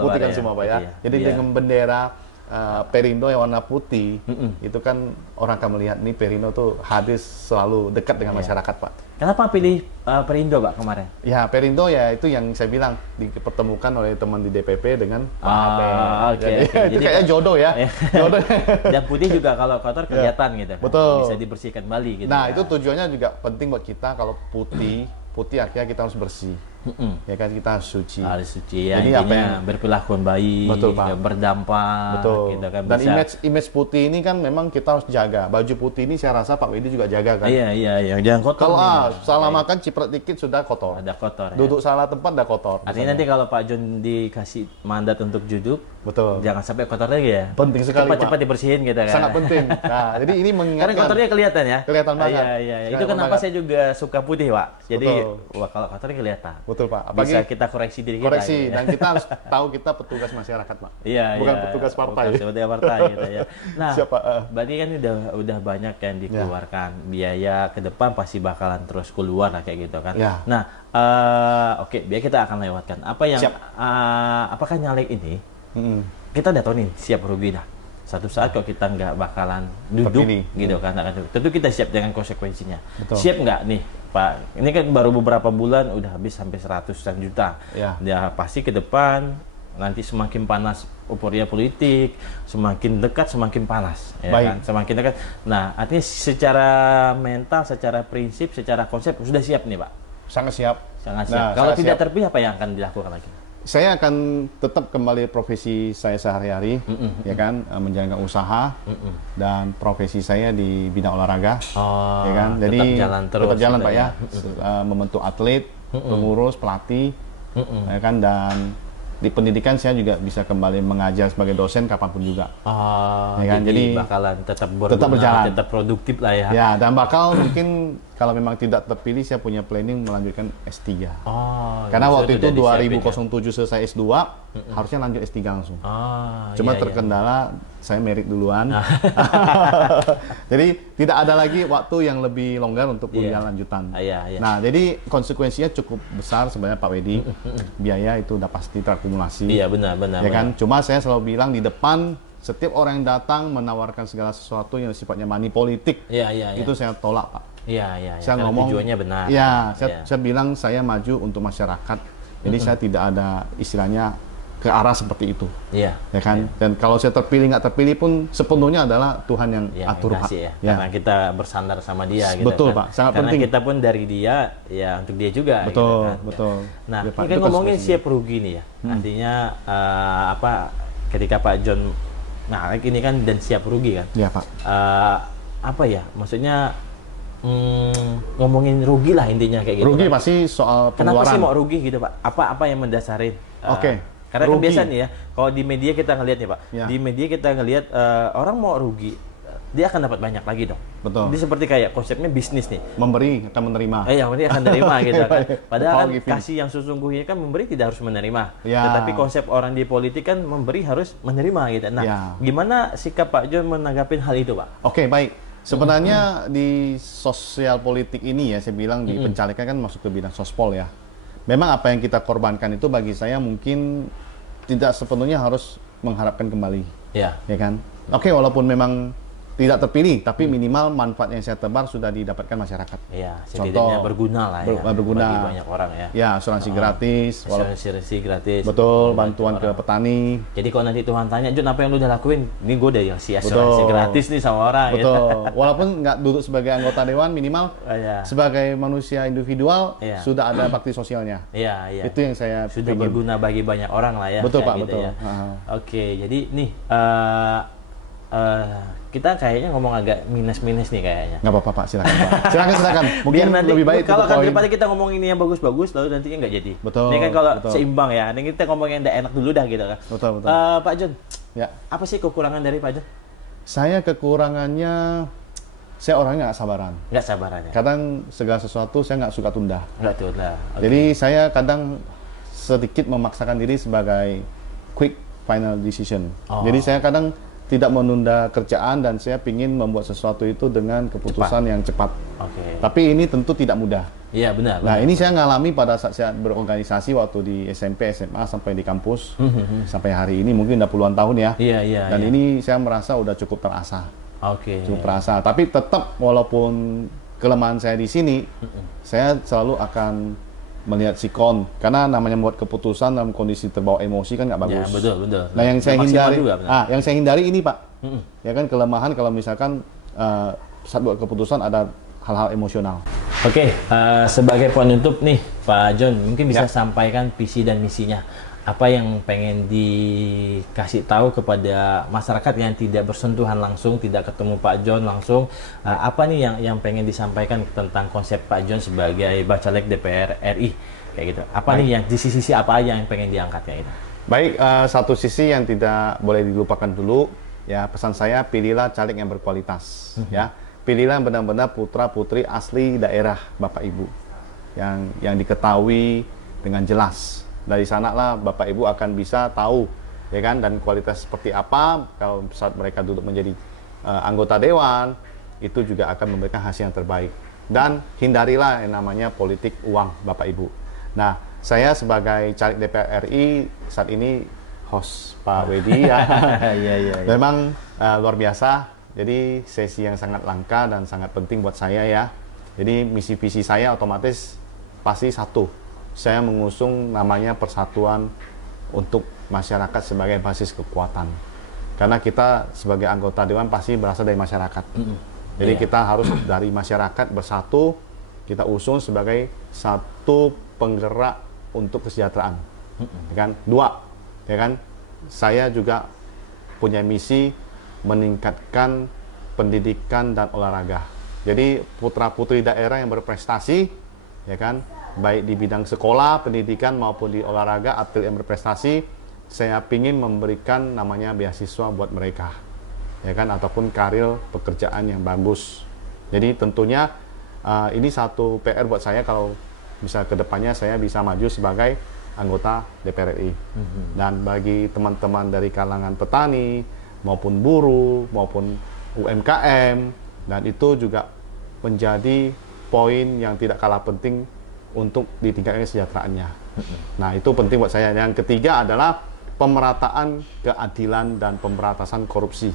Putihkan semua, Pak ya. Jadi dengan bendera Perindo yang warna putih, itu kan orang akan melihat nih Perindo tuh hadir selalu dekat dengan masyarakat, Pak. Kenapa pilih Perindo, Pak, kemarin? Ya, Perindo ya itu yang saya bilang dipertemukan oleh teman di DPP dengan Pak Abel. Jadi kayaknya jodoh ya. Jodoh. Dan putih juga kalau kotor kelihatan gitu. Betul. Bisa dibersihkan kembali gitu. Nah, itu tujuannya juga penting buat kita. Kalau putih akhirnya kita harus bersih. Ya kan kita harus suci. Harus suci ya. Jadi apa yang berperilaku baik, betul, Pak. Berdampak. Betul. Gitu kan, Dan bisa. image putih ini kan memang kita harus jaga. Baju putih ini saya rasa Pak Wedi juga jaga kan. Iya. Jangan kotor. Kalau salah makan ciprat dikit sudah kotor. Ada kotor. Duduk salah tempat udah kotor. Artinya nanti kalau Pak John dikasih mandat untuk duduk, betul. Jangan sampai kotor lagi ya. Penting sekali, cepat Pak. dibersihin gitu kan. Sangat penting. Nah, jadi ini mengingatkan. Karena kotornya kelihatan ya. Kelihatan banget. Iya. Itu kenapa saya juga suka putih, Pak. Jadi, betul. kalau kotornya kelihatan. Betul, Pak. Bisa kita koreksi diri kita. Koreksi, gitu, dan kita harus tahu kita petugas masyarakat, Pak. Iya. Bukan petugas partai. Bukan petugas partai gitu ya. Nah, siapa? Berarti kan udah banyak yang dikeluarkan. Biaya ke depan pasti bakalan terus keluar lah kayak gitu kan. Ya. Nah, oke, biar kita akan lewatkan. Apakah nyalek ini? Kita udah tahu nih siap rugi dah. Satu saat kalau kita nggak bakalan duduk gitu kan, tentu kita siap dengan konsekuensinya. Betul. Siap nggak nih Pak? Ini kan baru beberapa bulan udah habis sampai 100-an juta. Ya pasti ke depan nanti semakin panas euforia politik, semakin dekat semakin panas, ya kan? Semakin dekat. Nah, artinya secara mental, secara prinsip, secara konsep sudah siap nih Pak. Sangat siap. Sangat siap. Kalau tidak terpilih apa yang akan dilakukan lagi? Saya akan tetap kembali profesi saya sehari-hari, ya kan, menjalankan usaha dan profesi saya di bidang olahraga, ya kan. Jadi tetap jalan Pak ya, membentuk atlet, pengurus, pelatih, ya kan, dan di pendidikan saya juga bisa kembali mengajar sebagai dosen kapanpun juga. Ya kan? Jadi bakalan tetap berjalan, tetap produktif lah ya. Ya, dan bakal mungkin kalau memang tidak terpilih saya punya planning melanjutkan S3. Karena waktu itu 2007 selesai S2, harusnya lanjut S3 langsung. Cuma terkendala saya merit duluan. Jadi tidak ada lagi waktu yang lebih longgar untuk kuliah lanjutan. Nah, jadi konsekuensinya cukup besar sebenarnya Pak Wedi. Biaya itu udah pasti terakumulasi. Iya, benar. Ya kan? Cuma saya selalu bilang di depan setiap orang yang datang menawarkan segala sesuatu yang sifatnya money politik, itu saya tolak, Pak. Saya ngomong tujuannya benar. Saya bilang saya maju untuk masyarakat. Jadi saya tidak ada istilahnya ke arah seperti itu. Ya kan? Dan kalau saya terpilih nggak terpilih pun sepenuhnya adalah Tuhan yang atur, Pak. Karena kita bersandar sama dia gitu. Betul, kan? Pak. Sangat karena penting. kita pun dari dia ya untuk dia juga. Betul, gitu kan? betul. Nah, ini kan ngomongin siap rugi nih ya. Artinya ketika Pak John ini kan dan siap rugi kan? Iya, Pak. Maksudnya ngomongin rugi lah intinya kayak gitu. Rugi kan? Pasti soal pengeluaran. Kenapa sih mau rugi gitu Pak? Apa yang mendasarin? Karena kan biasa nih ya, kalau di media kita ngelihat nih Pak, di media kita ngelihat orang mau rugi, dia akan dapat banyak lagi dong. Betul. Jadi seperti kayak konsepnya bisnis nih. Memberi akan menerima. Memberi akan menerima gitu kan. Padahal kan kasih yang sesungguhnya kan memberi tidak harus menerima. Tetapi konsep orang di politik kan memberi harus menerima gitu. Nah, gimana sikap Pak John menanggapi hal itu Pak? Oke, baik. Sebenarnya di sosial politik ini ya, saya bilang di pencalekan kan masuk ke bidang sospol ya. Memang apa yang kita korbankan itu bagi saya mungkin tidak sepenuhnya harus mengharapkan kembali. Ya kan? Oke, walaupun memang tidak terpilih, tapi minimal manfaat yang saya tebar sudah didapatkan masyarakat. Contoh berguna lah ya. Berguna bagi banyak orang ya. Asuransi gratis. Asuransi gratis. Betul, bantuan ke petani. Jadi kalau nanti Tuhan tanya, John apa yang lu udah lakuin? Ini gue udah ngasih asuransi gratis nih sama orang. Betul. Walaupun nggak duduk sebagai anggota dewan, minimal sebagai manusia individual sudah ada bakti sosialnya. Itu yang saya sudah berguna bagi banyak orang lah ya. Betul Pak, betul. Ya. Oke, jadi nih kita kayaknya ngomong agak minus-minus nih kayaknya. Nggak apa-apa Pak, silakan. Silakan. Mungkin nanti, lebih baik kalau kan daripada kita ngomong ini yang bagus-bagus, lalu nantinya nggak jadi. Betul. Ini kan kalau seimbang ya, ini kita ngomong yang enak dulu dah gitu kan. Betul. Pak John, apa sih kekurangan dari Pak John? Saya kekurangannya, saya orangnya nggak sabaran. Nggak sabaran ya? Kadang segala sesuatu saya nggak suka tunda. Nggak tunda. Jadi saya kadang sedikit memaksakan diri sebagai quick final decision. Jadi saya kadang tidak menunda kerjaan dan saya ingin membuat sesuatu itu dengan keputusan yang cepat. Tapi ini tentu tidak mudah. Iya benar. Nah ini saya ngalami pada saat saya berorganisasi waktu di SMP, SMA sampai di kampus sampai hari ini mungkin udah puluhan tahun ya. Iya. Dan ini saya merasa udah cukup terasa. Cukup terasa. Tapi tetap walaupun kelemahan saya di sini, saya selalu akan melihat sikon, karena namanya membuat keputusan dalam kondisi terbawa emosi kan nggak bagus. Betul. Nah yang saya hindari, yang saya hindari ini Pak, ya kan kelemahan kalau misalkan saat buat keputusan ada hal-hal emosional. Oke, sebagai penutup nih, Pak John, mungkin bisa sampaikan visi dan misinya. Apa yang pengen dikasih tahu kepada masyarakat yang tidak bersentuhan langsung, tidak ketemu Pak John langsung. Apa nih yang pengen disampaikan tentang konsep Pak John sebagai Bacalek DPR RI? Kayak gitu. Apa nih yang di sisi apa aja yang pengen diangkatnya itu? Baik, satu sisi yang tidak boleh dilupakan dulu, ya pesan saya pilihlah caleg yang berkualitas, ya. Pilihlah benar-benar putra-putri asli daerah Bapak Ibu yang diketahui dengan jelas. Dari sanalah Bapak Ibu akan bisa tahu, ya kan, dan kualitas seperti apa kalau saat mereka duduk menjadi anggota dewan, itu juga akan memberikan hasil yang terbaik. Dan hindarilah yang namanya politik uang, Bapak Ibu. Nah, saya sebagai caleg DPR RI saat ini host Pak Wedi ya. Memang luar biasa. Jadi sesi yang sangat langka dan sangat penting buat saya ya. Jadi misi visi saya otomatis pasti satu. Saya mengusung namanya persatuan untuk masyarakat sebagai basis kekuatan. Karena kita sebagai anggota dewan pasti berasal dari masyarakat. Jadi kita harus dari masyarakat bersatu, kita usung sebagai satu penggerak untuk kesejahteraan. Ya kan? Dua, ya kan? Saya juga punya misi meningkatkan pendidikan dan olahraga. Jadi putra-putri daerah yang berprestasi, ya kan, baik di bidang sekolah, pendidikan maupun di olahraga, atlet yang berprestasi, saya ingin memberikan namanya beasiswa buat mereka, ya kan, ataupun karir pekerjaan yang bagus. Jadi tentunya ini satu PR buat saya kalau bisa kedepannya saya bisa maju sebagai anggota DPR RI. Dan bagi teman-teman dari kalangan petani maupun buruh maupun UMKM, dan itu juga menjadi poin yang tidak kalah penting untuk ditingkatkan kesejahteraannya. Nah, itu penting buat saya. Yang ketiga adalah pemerataan keadilan dan pemberantasan korupsi.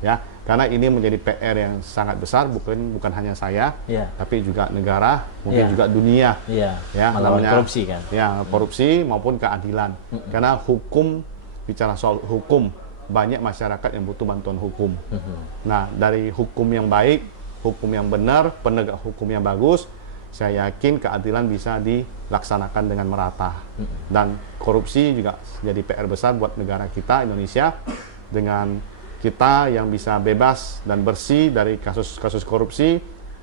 Ya, karena ini menjadi PR yang sangat besar, bukan hanya saya, tapi juga negara, mungkin juga dunia. Ya, namanya korupsi kan. Ya, korupsi maupun keadilan. Karena hukum, bicara soal hukum, banyak masyarakat yang butuh bantuan hukum. Nah, dari hukum yang baik, hukum yang benar, penegak hukum yang bagus, saya yakin keadilan bisa dilaksanakan dengan merata. Dan korupsi juga jadi PR besar buat negara kita, Indonesia. Dengan kita yang bisa bebas dan bersih dari kasus-kasus korupsi,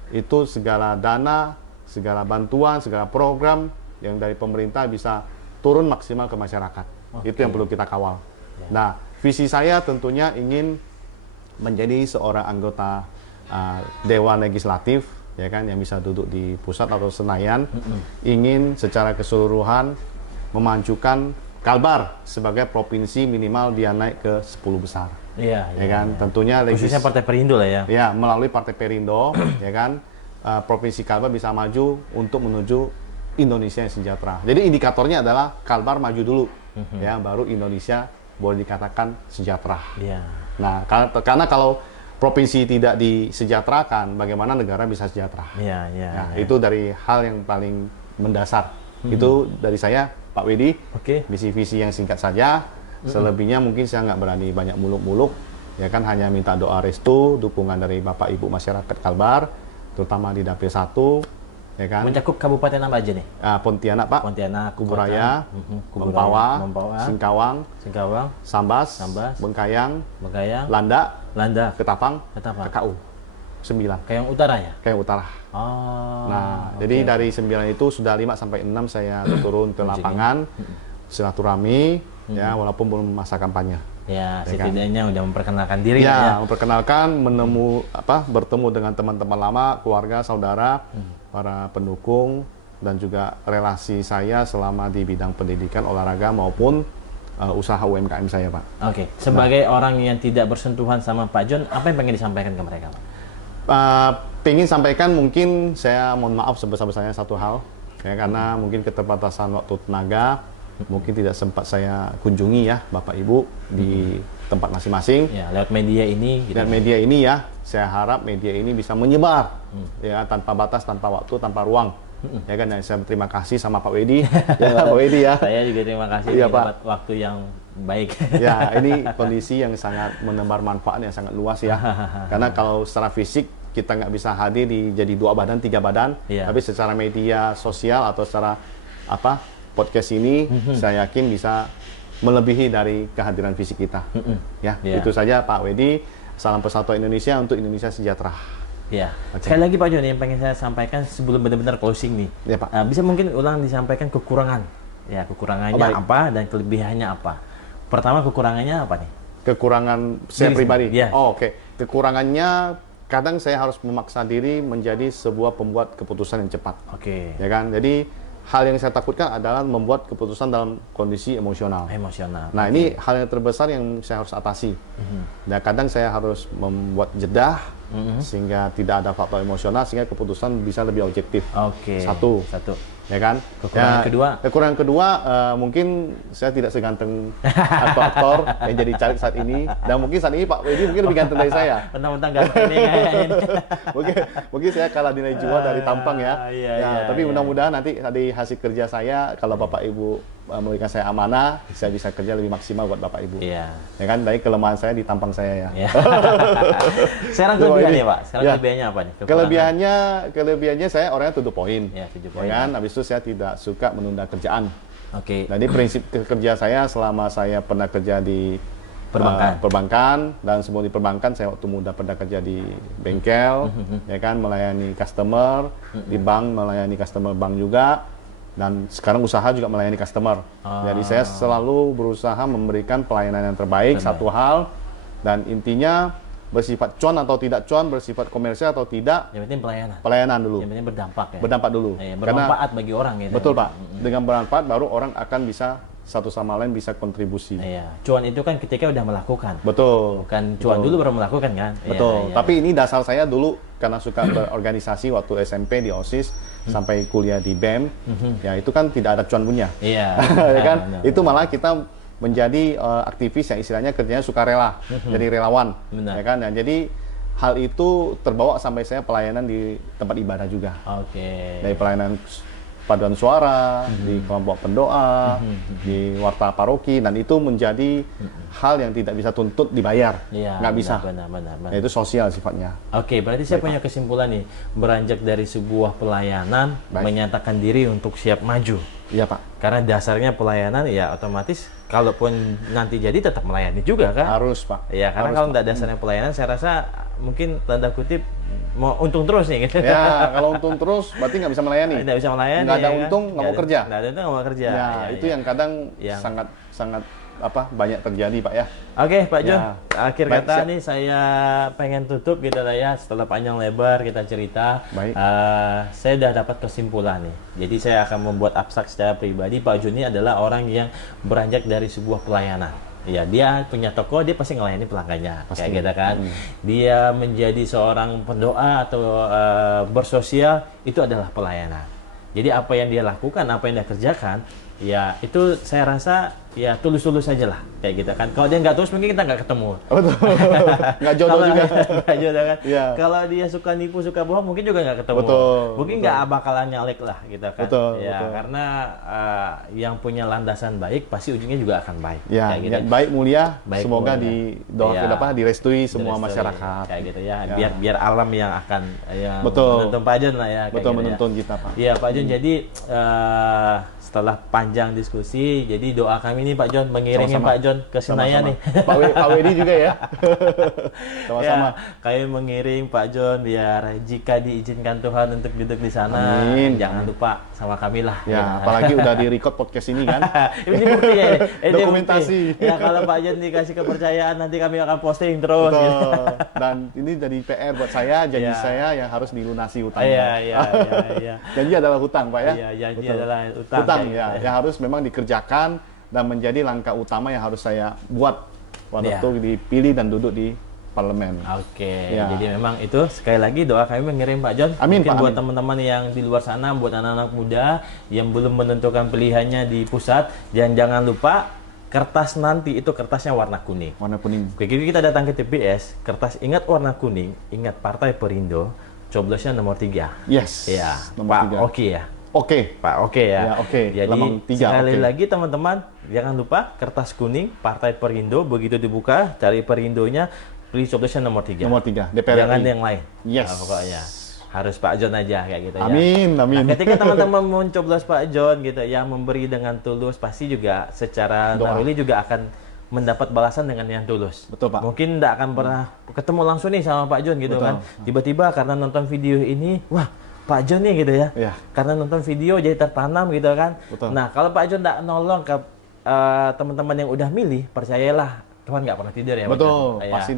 itu segala dana, segala bantuan, segala program yang dari pemerintah bisa turun maksimal ke masyarakat. Itu yang perlu kita kawal. Nah, visi saya tentunya ingin menjadi seorang anggota Dewan Legislatif, ya kan, yang bisa duduk di pusat atau Senayan, ingin secara keseluruhan memajukan Kalbar sebagai provinsi minimal dia naik ke 10 besar. Ya kan, tentunya khususnya Partai Perindo lah ya. Ya, melalui Partai Perindo, ya kan, provinsi Kalbar bisa maju untuk menuju Indonesia yang sejahtera. Jadi indikatornya adalah Kalbar maju dulu, ya, baru Indonesia boleh dikatakan sejahtera. Nah, karena kalau provinsi tidak disejahterakan, bagaimana negara bisa sejahtera? Itu dari hal yang paling mendasar. Itu dari saya, Pak Wedi. Visi-visi yang singkat saja. Selebihnya mungkin saya nggak berani banyak muluk-muluk. Ya kan, hanya minta doa restu, dukungan dari Bapak Ibu masyarakat Kalbar, terutama di Dapil 1. Ya kan? Mencakup kabupaten apa aja nih? Pontianak, Pak. Pontianak, Kuburaya, Mempawah, Singkawang, Sambas, Bengkayang, Landa, Ketapang, KKU. 9. Kayak yang utara ya? Kayak yang utara. Nah, jadi dari 9 itu sudah 5 sampai 6 saya turun ke lapangan, silaturahmi, ya, walaupun belum masa kampanye. Ya, setidaknya udah memperkenalkan diri ya. Memperkenalkan, bertemu dengan teman-teman lama, keluarga, saudara, para pendukung, dan juga relasi saya selama di bidang pendidikan, olahraga maupun usaha UMKM saya, Pak. Sebagai orang yang tidak bersentuhan sama Pak John, apa yang pengen disampaikan ke mereka, Pak? Pengen sampaikan, mungkin saya mohon maaf sebesar-besarnya satu hal, ya, karena mungkin keterbatasan waktu tenaga, mungkin tidak sempat saya kunjungi ya Bapak Ibu di tempat masing-masing. Ya, lewat media ini. Dan media ini ya, saya harap media ini bisa menyebar, ya, tanpa batas, tanpa waktu, tanpa ruang. Ya kan, saya berterima kasih sama Pak Wedi. Ya, Pak Wedi ya. Saya juga terima kasih dapat waktu yang baik. Ya, ini kondisi yang sangat menebar manfaat yang sangat luas ya. Karena kalau secara fisik kita nggak bisa hadir di jadi 2 badan, 3 badan, tapi secara media sosial atau secara podcast ini saya yakin bisa melebihi dari kehadiran fisik kita. Itu saja Pak Wedi. Salam persatuan Indonesia untuk Indonesia sejahtera. Ya. Sekali lagi Pak John yang pengen saya sampaikan sebelum benar-benar closing nih. Ya, Pak. Bisa mungkin ulang disampaikan kekurangan. Ya, kekurangannya apa dan kelebihannya apa? Pertama, kekurangannya apa nih? Kekurangan saya pribadi. Ya. Oke. Kekurangannya kadang saya harus memaksa diri menjadi sebuah pembuat keputusan yang cepat. Ya kan? Jadi hal yang saya takutkan adalah membuat keputusan dalam kondisi emosional. Nah, ini hal yang terbesar yang saya harus atasi. Dan kadang saya harus membuat jeda sehingga tidak ada faktor emosional sehingga keputusan bisa lebih objektif. Satu. Ya kan? Kekurangan kedua mungkin saya tidak seganteng aktor-aktor yang jadi caleg saat ini, dan mungkin saat ini Pak Wedi mungkin lebih ganteng dari saya. Mentang-mentang ganteng nih. mungkin saya kalah nilai jual dari tampang ya. Tapi mudah-mudahan nanti dari hasil kerja saya, kalau Bapak Ibu memberikan saya amanah, saya bisa kerja lebih maksimal buat Bapak Ibu. Ya kan, dari kelemahan saya di tampang saya ya. Sekarang kelebihannya Pak. Kelebihannya apa nih? Kelebihannya saya orangnya to the point. Ya kan, habis itu saya tidak suka menunda kerjaan. Jadi prinsip kerja saya selama saya pernah kerja di perbankan dan sebelum di perbankan saya waktu muda pernah kerja di bengkel, ya kan, melayani customer, di bank melayani customer bank juga, dan sekarang usaha juga melayani customer. Jadi saya selalu berusaha memberikan pelayanan yang terbaik. Satu hal, dan intinya bersifat cuan atau tidak cuan, bersifat komersial atau tidak, yang penting pelayanan dulu. Yang penting berdampak ya. Berdampak dulu. Bermanfaat bagi orang gitu. Betul Pak. Dengan bermanfaat baru orang akan bisa satu sama lain bisa kontribusi. Cuan itu kan ketika udah melakukan. Betul. Bukan cuan dulu baru melakukan kan. Betul. Tapi ini dasar saya dulu karena suka berorganisasi waktu SMP di OSIS sampai kuliah di BEM. Ya itu kan tidak ada cuan punya. Ya kan? Itu malah kita menjadi aktivis yang istilahnya kerjanya sukarela, jadi relawan, ya kan? Dan jadi hal itu terbawa sampai saya pelayanan di tempat ibadah juga. Dari pelayanan paduan suara, di kelompok pendoa, di warta paroki, dan itu menjadi hal yang tidak bisa tuntut dibayar, nggak bisa. Benar. Itu sosial sifatnya. Berarti saya punya kesimpulan nih, beranjak dari sebuah pelayanan, menyatakan diri untuk siap maju. Iya Pak. Karena dasarnya pelayanan ya otomatis kalaupun nanti jadi tetap melayani juga kan? Harus Pak. Ya karena kalau tidak dasarnya pelayanan saya rasa mungkin tanda kutip mau untung terus nih gitu. Ya kalau untung terus berarti nggak bisa melayani. Nggak bisa melayani. Nggak ada untung nggak mau kerja. Nggak ada untung nggak mau kerja. Itu yang kadang sangat banyak terjadi Pak ya. Pak John, akhir kata nih saya pengen tutup gitu lah ya, setelah panjang lebar kita cerita. Saya udah dapat kesimpulan nih. Jadi saya akan membuat abstrak secara pribadi. Pak John ini adalah orang yang beranjak dari sebuah pelayanan. Ya, dia punya toko, dia pasti ngelayani pelanggannya, kayak gitu kan. Dia menjadi seorang pendoa atau bersosial, itu adalah pelayanan. Jadi apa yang dia lakukan, apa yang dia kerjakan, ya itu saya rasa ya tulus-tulus saja lah, kayak gitu kan. Kalau dia nggak tulus mungkin kita nggak ketemu. Betul. Nggak jodoh juga. Nggak jodoh kan. Kalau dia suka nipu, suka bohong, mungkin juga nggak ketemu. Mungkin nggak bakalan nyalek lah, gitu kan. Karena yang punya landasan baik pasti ujungnya juga akan baik. Kayak gitu. Baik mulia, semoga direstui semua masyarakat. Kayak gitu ya. Biar alam yang akan menuntun Pak John lah ya. Betul, menuntun kita Pak. Iya Pak John. Jadi setelah panjang diskusi, jadi doa kami nih Pak John, mengiringi Pak John ke Senayan nih. Pak Wedi juga ya. Sama-sama. Kami mengiring Pak John biar jika diizinkan Tuhan untuk duduk di sana, jangan lupa sama kami lah. Apalagi udah di record podcast ini kan. Ini bukti ya. Dokumentasi. Ya kalau Pak John dikasih kepercayaan nanti kami akan posting terus. Gitu. Dan ini jadi PR buat saya, janji saya yang harus dilunasi hutangnya. Iya. Janji adalah hutang Pak ya. Iya, janji adalah hutang. Yang harus memang dikerjakan dan menjadi langkah utama yang harus saya buat waktu dipilih dan duduk di parlemen. Jadi memang itu sekali lagi doa kami mengirim Pak John. Amin Pak. Buat teman-teman yang di luar sana, buat anak-anak muda yang belum menentukan pilihannya di pusat, jangan lupa kertas nanti itu kertasnya warna kuning. Warna kuning. Begitu kita datang ke TPS, kertas ingat warna kuning, ingat Partai Perindo, coblosnya nomor 3. Yes. Ya, nomor Pak 3. ya. Pak, ya. Jadi sekali lagi teman-teman, jangan lupa kertas kuning Partai Perindo, begitu dibuka cari Perindonya, pilih coblesnya nomor 3. Nomor 3, DPR Jangan RI. yang lain. Yes. Pokoknya harus Pak John aja kayak gitu ya. Amin, amin. Nah, ketika teman-teman mencoblos Pak John gitu ya, memberi dengan tulus, pasti juga secara naluri juga akan mendapat balasan dengan yang tulus. Betul, Pak. Mungkin tidak akan pernah ketemu langsung nih sama Pak John gitu. Betul. Kan. Tiba-tiba karena nonton video ini, wah Pak John nih gitu ya. Iya. Karena nonton video jadi tertanam gitu kan. Betul. Nah, kalau Pak John tidak nolong ke teman-teman yang udah milih, percayalah Tuhan nggak pernah tidur ya. Betul, Pak John. pasti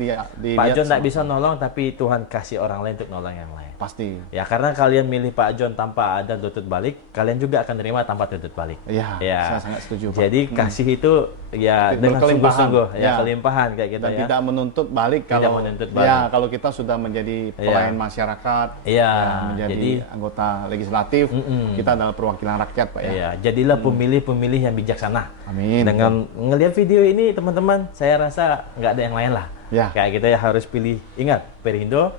Pak John tidak bisa nolong, tapi Tuhan kasih orang lain untuk nolong yang lain. Pasti. Ya, karena kalian milih Pak John tanpa ada tuntut balik, kalian juga akan terima tanpa tuntut balik. Iya, Ya. saya sangat setuju, Pak. Jadi kasih itu ya dengan Berkelimpahan. sungguh-sungguh, ya Ya. kelimpahan kayak gitu Dan ya. tidak menuntut balik Tidak kalau menuntut balik. ya kalau kita sudah menjadi pelayan masyarakat, Iya, menjadi jadi anggota legislatif, kita adalah perwakilan rakyat, Pak ya. ya, jadilah pemilih-pemilih yang bijaksana. Amin. Dengan ngelihat video ini teman-teman, saya rasa nggak ada yang lain lah. Ya. Kayak kita ya harus pilih. Ingat, Perindo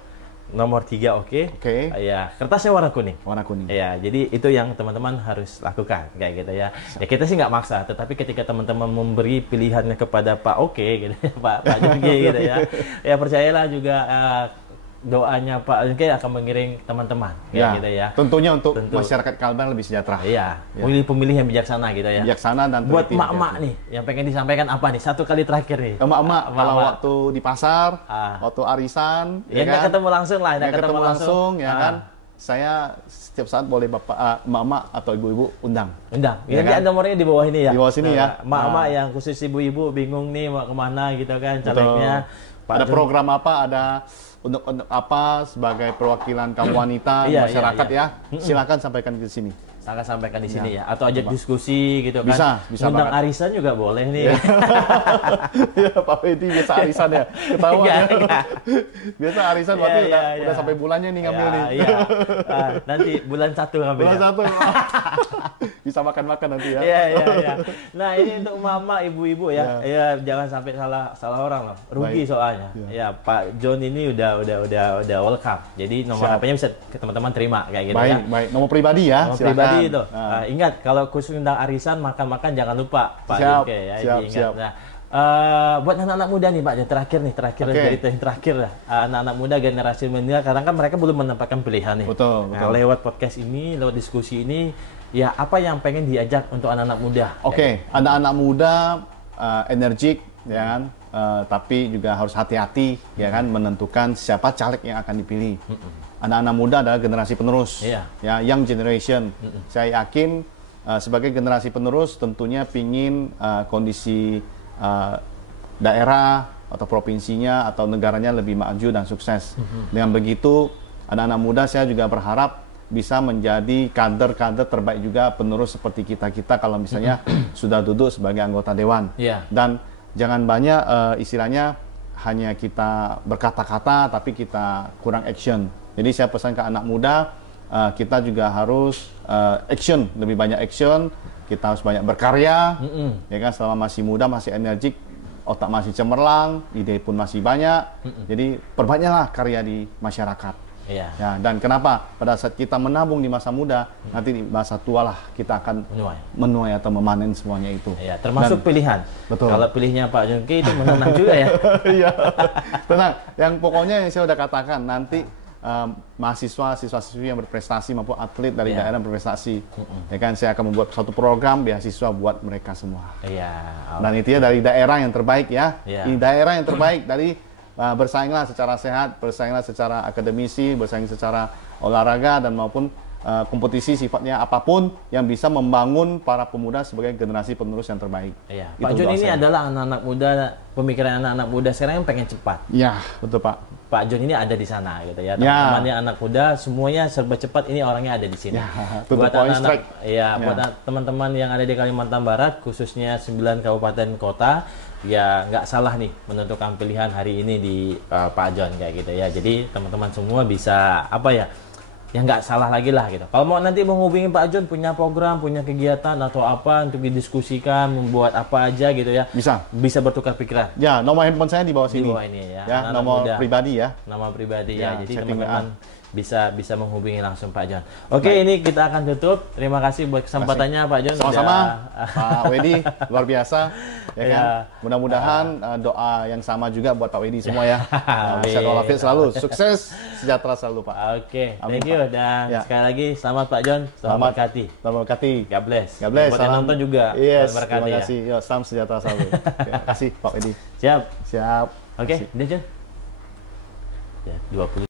nomor 3 oke. Oke. Ya, kertasnya warna kuning. Warna kuning. Ya, jadi itu yang teman-teman harus lakukan kayak gitu ya. Ya kita sih nggak maksa, tetapi ketika teman-teman memberi pilihannya kepada Pak Oke gitu ya, Pak Jogi gitu ya. Ya percayalah juga doanya Pak Jogi akan mengiring teman-teman kayak gitu ya. Tentunya untuk masyarakat Kalbar lebih sejahtera. Iya, pemilih-pemilih yang bijaksana gitu ya. Bijaksana dan buat teliti. mak-mak nih yang pengen disampaikan apa nih? Satu kali terakhir nih. Emak-emak kalau waktu di pasar, Ah. waktu arisan, Ya nggak ketemu langsung lah, nggak ketemu langsung, ya Ah. kan. Saya setiap saat boleh bapak, emak-emak atau ibu-ibu undang. Undang. Ya Nanti kan? ada nomornya di bawah ini ya. Di bawah sini ya. Mak-mak yang khusus ibu-ibu bingung nih mau kemana gitu kan calegnya. Ada program apa, ada untuk apa sebagai perwakilan kaum wanita Iya, masyarakat iya. ya. Silakan sampaikan ke sini. Sangat sampaikan di sini ya. Atau ajak diskusi gitu kan. Bisa Undang banget. arisan juga boleh nih. Ya Pak Fedi biasa arisan ya. Ketawa ya. Enggak. Biasa arisan Iya, berarti iya, udah iya. sampai bulannya nih ngambil nih. Iya. Nanti bulan 1 ngambil. Bulan ya. satu. Bisa makan-makan nanti ya. Iya, iya, iya. Nah, ini untuk mama, ibu-ibu ya. Ya, jangan sampai salah orang loh. Rugi Baik. soalnya. Ya, Pak John ini udah welcome. Jadi nomor Siap. HP-nya bisa ke teman-teman terima kayak gitu Baik, ya. baik. Nomor pribadi ya. Nomor silakan. pribadi itu. Nah. Ingat kalau khusus undang arisan makan-makan jangan lupa Pak Siap, Jungke ya. siap, Ingat. siap. Nah, buat anak-anak muda nih Pak, yang terakhir Oke. dari yang terakhir lah. Anak-anak muda generasi milenial karena kan mereka belum menempatkan pilihan nih. Betul, Nah, betul. lewat podcast ini, lewat diskusi ini, ya apa yang pengen diajak untuk anak-anak muda? Oke, anak-anak muda energik ya kan, tapi juga harus hati-hati ya kan menentukan siapa caleg yang akan dipilih. Anak-anak muda adalah generasi penerus, Iya. ya young generation. Saya yakin sebagai generasi penerus tentunya pingin kondisi daerah atau provinsinya atau negaranya lebih maju dan sukses. Dengan begitu, anak-anak muda saya juga berharap bisa menjadi kader-kader terbaik juga penerus seperti kita-kita kalau misalnya sudah duduk sebagai anggota dewan. Iya. Dan jangan banyak istilahnya hanya kita berkata-kata tapi kita kurang action. Jadi saya pesan ke anak muda, kita juga harus action, lebih banyak action. Kita harus banyak berkarya, ya kan, selama masih muda, masih energik, otak masih cemerlang, ide pun masih banyak. Jadi perbanyaklah karya di masyarakat. Iya. Ya, dan kenapa? Pada saat kita menabung di masa muda, nanti di masa tua lah kita akan menuai atau memanen semuanya itu. Iya, termasuk pilihan. Betul. Kalau pilihnya Pak Jungke itu menenang juga ya. Iya, tenang. Yang pokoknya yang saya udah katakan nanti siswa-siswi yang berprestasi maupun atlet dari daerah yang berprestasi, ya kan, saya akan membuat satu program beasiswa buat mereka semua. Iya. Dan itu ya dari daerah yang terbaik ya. Iya. Ini daerah yang terbaik dari bersainglah secara sehat, bersainglah secara akademisi, bersaing secara olahraga dan maupun kompetisi sifatnya apapun yang bisa membangun para pemuda sebagai generasi penerus yang terbaik. Iya. Itu Pak John doa ini saya. adalah anak-anak muda, pemikiran anak-anak muda sekarang yang pengen cepat. Ya, betul Pak. Pak John ini ada di sana gitu ya. Ya. Teman-temannya anak muda semuanya serba cepat, ini orangnya ada di sini. Ya, to the buat point, anak-anak strike. ya, buat teman-teman yang ada di Kalimantan Barat khususnya 9 kabupaten kota, ya nggak salah nih menentukan pilihan hari ini di Pak John kayak gitu ya. Jadi teman-teman semua bisa apa ya? Ya nggak salah lagi lah gitu. Kalau mau nanti menghubungi Pak John, punya program, punya kegiatan atau apa untuk didiskusikan, membuat apa aja gitu ya. Bisa bertukar pikiran. Ya, nomor handphone saya di bawah sini. Di bawah ini ya. Ya, Anak-anak nomor muda. pribadi ya. Nama pribadi Ya, ya. Jadi setting teman-teman bisa menghubungi langsung Pak John. Oke, ini kita akan tutup. Terima kasih buat kesempatannya Pak John. Sama-sama, Pak Wedi, luar biasa. Ya kan? Ya. Mudah-mudahan doa yang sama juga buat Pak Wedi semua ya. Sehat walafiat selalu, sukses, sejahtera selalu Pak. Oke, Amin, thank you. Pak. Dan Ya. sekali lagi selamat Pak John. Selamat berkati. Selamat berkati. God bless. God bless. Buat yang nonton juga. Yes, selamat berkati terima ya. kasih. Yo, salam sejahtera selalu. Terima kasih Pak Wedi. Siap. Siap. Oke, udah John. Ya, 20